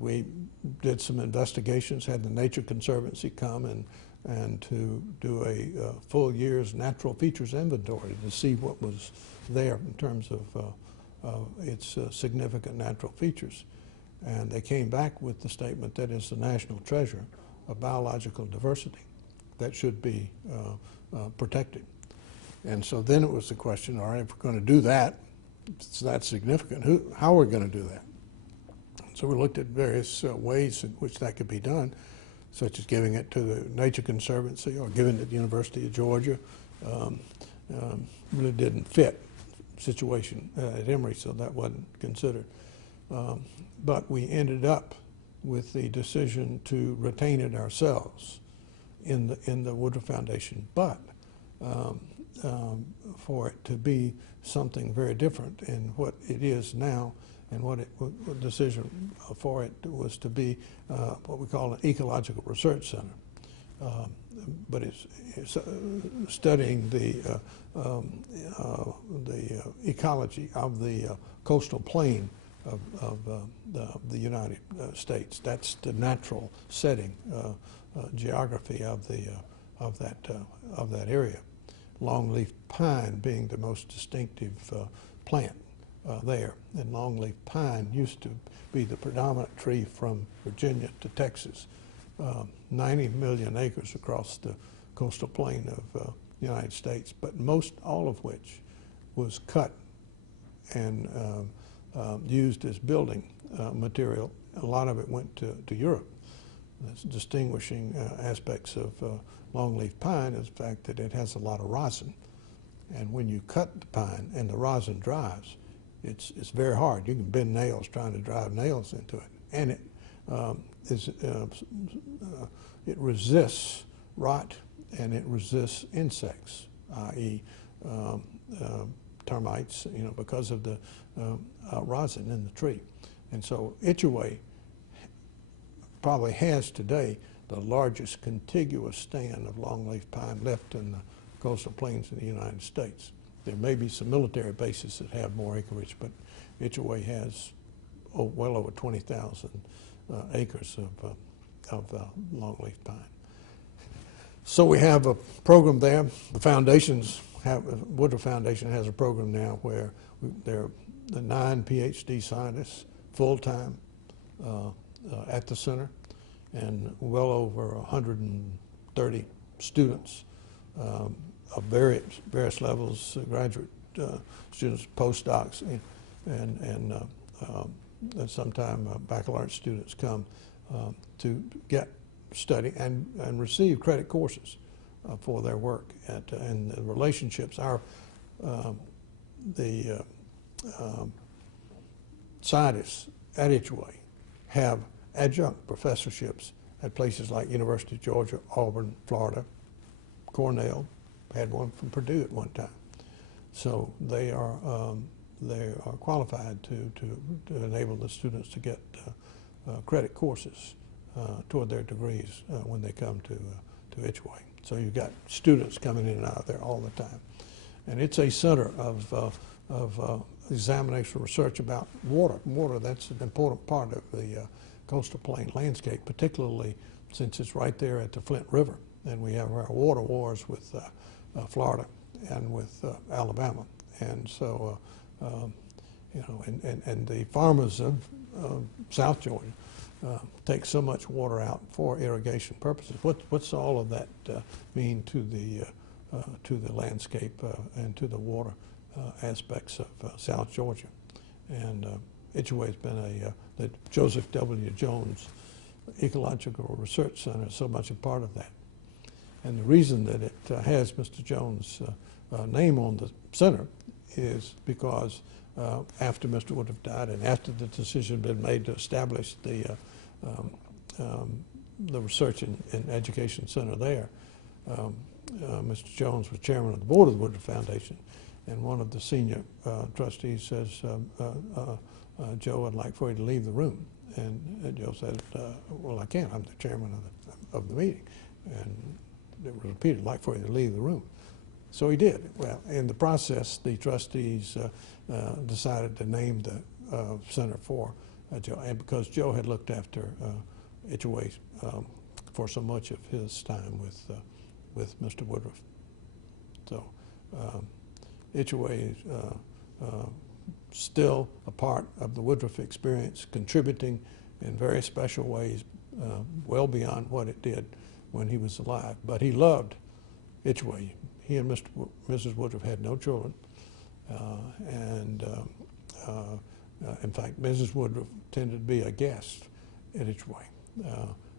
we did some investigations, had the Nature Conservancy come and to do a full year's natural features inventory to see what was there in terms of its significant natural features. And they came back with the statement that it's the national treasure of biological diversity that should be protected. And so then it was the question, all right, if we're going to do that, it's that significant, how are we going to do that? So we looked at various ways in which that could be done, such as giving it to the Nature Conservancy or giving it to the University of Georgia. Really didn't fit situation at Emory, so that wasn't considered. But we ended up with the decision to retain it ourselves in the Woodruff Foundation, but for it to be something very different in what it is now. And what the decision for it was to be what we call an ecological research center. But it's studying the ecology of the coastal plain of the United States. That's the natural setting, geography of that area. Longleaf pine being the most distinctive plant there. And longleaf pine used to be the predominant tree from Virginia to Texas. 90 million acres across the coastal plain of the United States, but all of which was cut and used as building material. A lot of it went to Europe. That's distinguishing aspects of longleaf pine is the fact that it has a lot of rosin. And when you cut the pine and the rosin dries, it's very hard. You can bend nails trying to drive nails into it. And it resists rot and it resists insects, i.e. Termites, because of the rosin in the tree. And so Itchaway probably has today the largest contiguous stand of longleaf pine left in the coastal plains in the United States. There may be some military bases that have more acreage, but Itchaway has well over 20,000 acres of longleaf pine. So we have a program there. The Woodruff Foundation has a program now where there are the 9 PhD scientists full-time at the center, and well over 130 students of various levels, graduate students, postdocs, and sometimes baccalaureate students come to get study and receive credit courses for their work. And the relationships, the scientists at Itchaway have adjunct professorships at places like University of Georgia, Auburn, Florida, Cornell, had one from Purdue at one time. So they are qualified to enable the students to get credit courses toward their degrees when they come to Itchaway. So you've got students coming in and out of there all the time. And it's a center of examination research about water. Water, that's an important part of the coastal plain landscape, particularly since it's right there at the Flint River. And we have our water wars with Florida and with Alabama. And so, you know, and the farmers of South Georgia take so much water out for irrigation purposes. What's all of that mean to the landscape and to the water aspects of South Georgia? And Itchaway has been the Joseph W. Jones Ecological Research Center is so much a part of that. And the reason that it has Mr. Jones' name on the center is because after Mr. Woodruff died and after the decision had been made to establish the Research and Education Center there, Mr. Jones was chairman of the board of the Woodruff Foundation, and one of the senior trustees says, Joe, I'd like for you to leave the room. And Joe said, well, I can't. I'm the chairman of the meeting. And it was repeated, I'd like for you to leave the room. So he did. Well, in the process, the trustees decided to name the center for Joe, and because Joe had looked after Itchaway for so much of his time with Mr. Woodruff. So Itchaway is still a part of the Woodruff experience, contributing in very special ways, well beyond what it did when he was alive. But he loved Itchaway. He and Mrs. Woodruff had no children, in fact, Mrs. Woodruff tended to be a guest at Itchaway.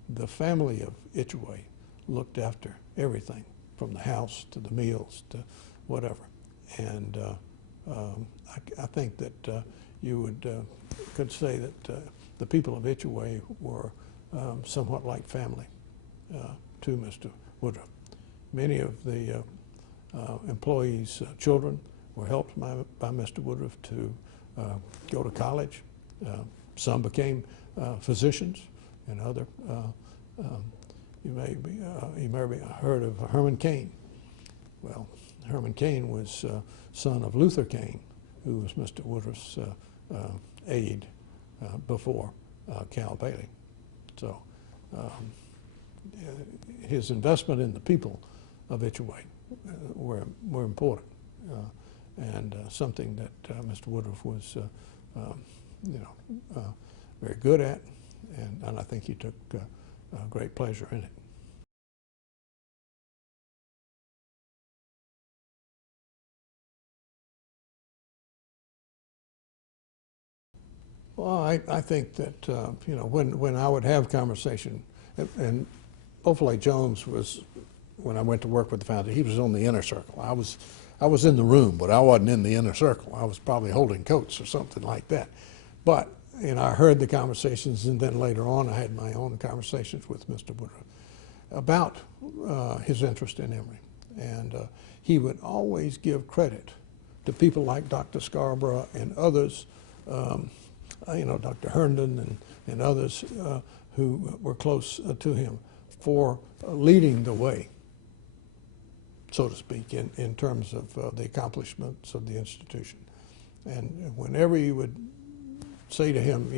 The family of Itchaway looked after everything, from the house to the meals to whatever. And I think that you could say that the people of Itchaway were somewhat like family to Mr. Woodruff. Many of the employees' children were helped by Mr. Woodruff to go to college. Some became physicians, and other. You may have heard of Herman Cain. Well, Herman Cain was son of Luther Cain, who was Mr. Woodruff's aide before Cal Bailey. So his investment in the people of Itchaway were important, and something that Mr. Woodruff was, very good at, and I think he took great pleasure in it. Well, I think that when I would have conversation, and Ophelay Jones was, when I went to work with the foundation, he was on the inner circle. I was in the room, but I wasn't in the inner circle. I was probably holding coats or something like that. But I heard the conversations, and then later on I had my own conversations with Mr. Woodruff about his interest in Emory. And he would always give credit to people like Dr. Scarborough and others Dr. Herndon and others who were close to him, for leading the way, so to speak, in terms of the accomplishments of the institution. And whenever you would say to him,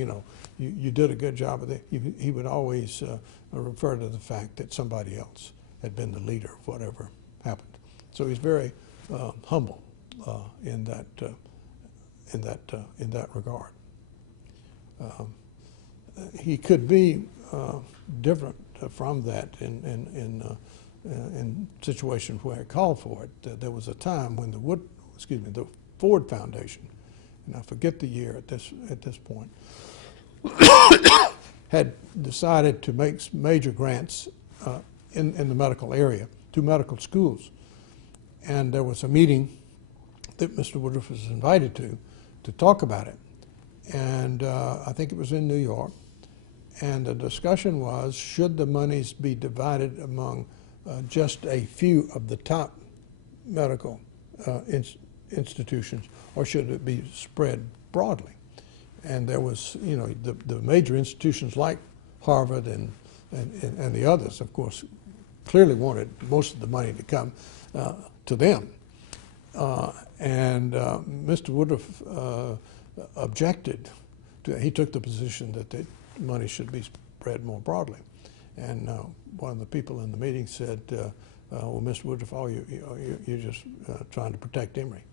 you did a good job of it, he would always refer to the fact that somebody else had been the leader of whatever happened. So he's very humble in that regard. He could be different from that in situations where it called for it. There was a time when the Ford Foundation, and I forget the year at this point, had decided to make major grants in the medical area to medical schools. And there was a meeting that Mr. Woodruff was invited to talk about it. And I think it was in New York. And the discussion was, should the monies be divided among just a few of the top medical institutions, or should it be spread broadly? And there was, the major institutions like Harvard and the others, of course, clearly wanted most of the money to come to them. And Mr. Woodruff objected to, he took the position that the money should be spread more broadly. And one of the people in the meeting said, well, Mr. Woodruff, you're just trying to protect Emory.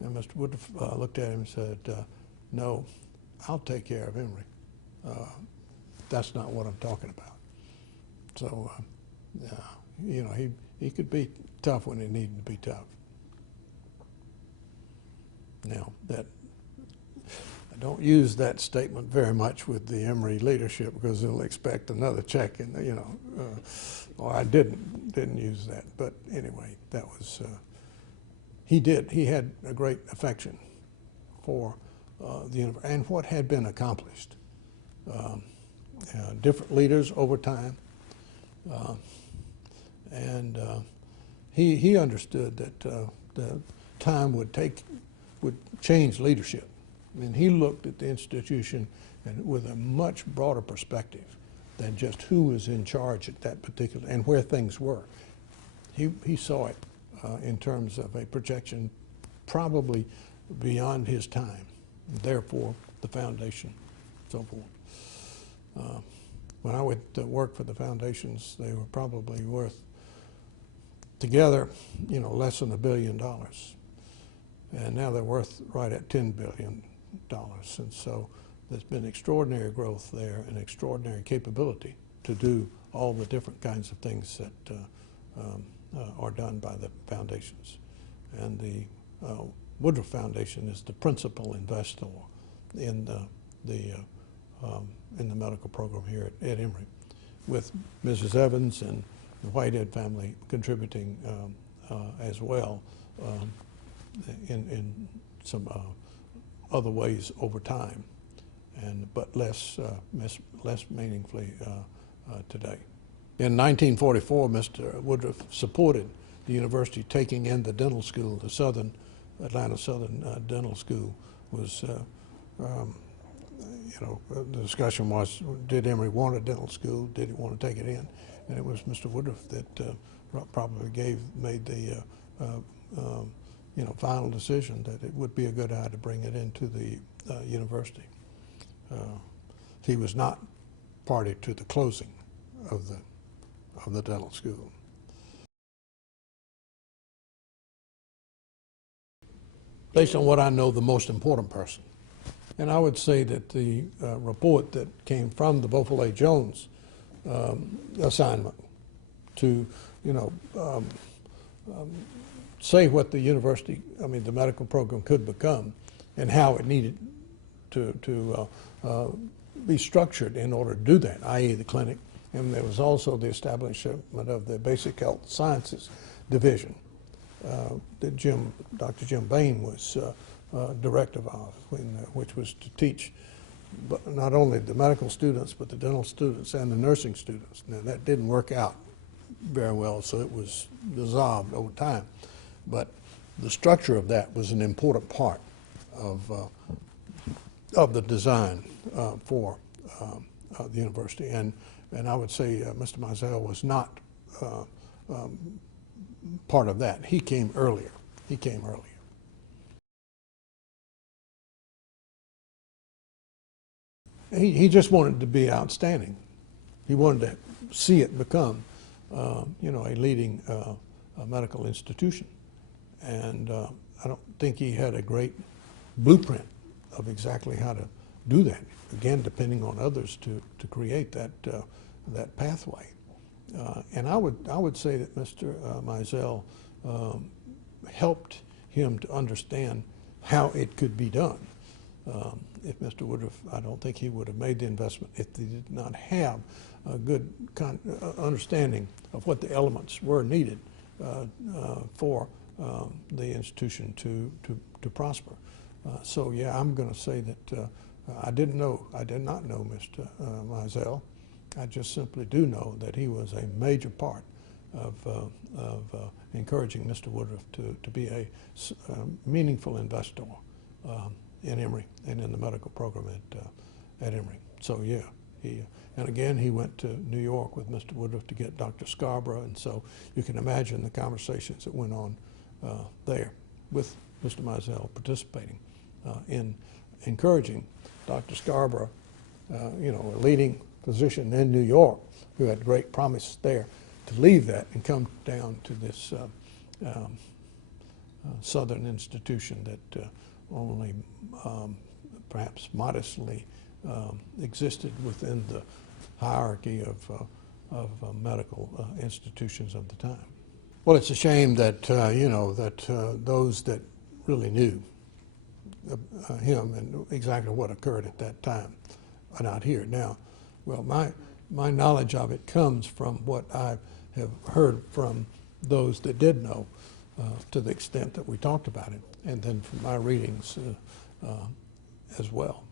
And Mr. Woodruff looked at him and said, no, I'll take care of Emory. That's not what I'm talking about. So, he could be tough when he needed to be tough. Now, I don't use that statement very much with the Emory leadership because they'll expect another check, and or I didn't use that. But anyway, that was he had a great affection for the university and what had been accomplished. Different leaders over time, and he understood that the time would change leadership. I mean, he looked at the institution and with a much broader perspective than just who was in charge at that particular and where things were. He saw it in terms of a projection probably beyond his time, therefore the foundation, so forth. When I would work for the foundations, they were probably worth together, less than $1 billion. And now they're worth right at $10 billion. And so there's been extraordinary growth there and extraordinary capability to do all the different kinds of things that are done by the foundations. And the Woodruff Foundation is the principal investor in the medical program here at Emory, with Mrs. Evans and the Whitehead family contributing as well in some other ways over time, but less meaningfully today. In 1944, Mr. Woodruff supported the university taking in the dental school. The Atlanta Southern Dental School was, the discussion was, did Emory want a dental school? Did he want to take it in? And it was Mr. Woodruff that probably made the final decision that it would be a good idea to bring it into the university. He was not party to the closing of the dental school. Based on what I know, the most important person. And I would say that the report that came from the Beaufort Jones assignment to, say what the university, the medical program could become and how it needed to be structured in order to do that, i.e. the clinic. And there was also the establishment of the Basic Health Sciences Division that Dr. Jim Bain was director of, which was to teach not only the medical students, but the dental students and the nursing students. Now, that didn't work out very well, so it was dissolved over time. But the structure of that was an important part of the design for the university. And I would say Mr. Mizell was not part of that. He came earlier. He came earlier. He just wanted to be outstanding. He wanted to see it become, you know, a leading medical institution. And I don't think he had a great blueprint of exactly how to do that. Again, depending on others to create that that pathway. And I would say that Mr. Mizell helped him to understand how it could be done. If Mr. Woodruff, I don't think he would have made the investment if he did not have a good understanding of what the elements were needed for the institution to prosper. So yeah, I'm going to say that I did not know Mr. Mizell. I just simply do know that he was a major part of encouraging Mr. Woodruff to be a meaningful investor in Emory and in the medical program at Emory. So yeah, and again, he went to New York with Mr. Woodruff to get Dr. Scarborough, and so you can imagine the conversations that went on there with Mr. Mizell participating in encouraging Dr. Scarborough, you know, a leading physician in New York who had great promise there, to leave that and come down to this southern institution that only perhaps modestly existed within the hierarchy of medical institutions of the time. Well, it's a shame that you know, that those that really knew him and exactly what occurred at that time are not here now. Well, my knowledge of it comes from what I have heard from those that did know, to the extent that we talked about it, and then from my readings as well.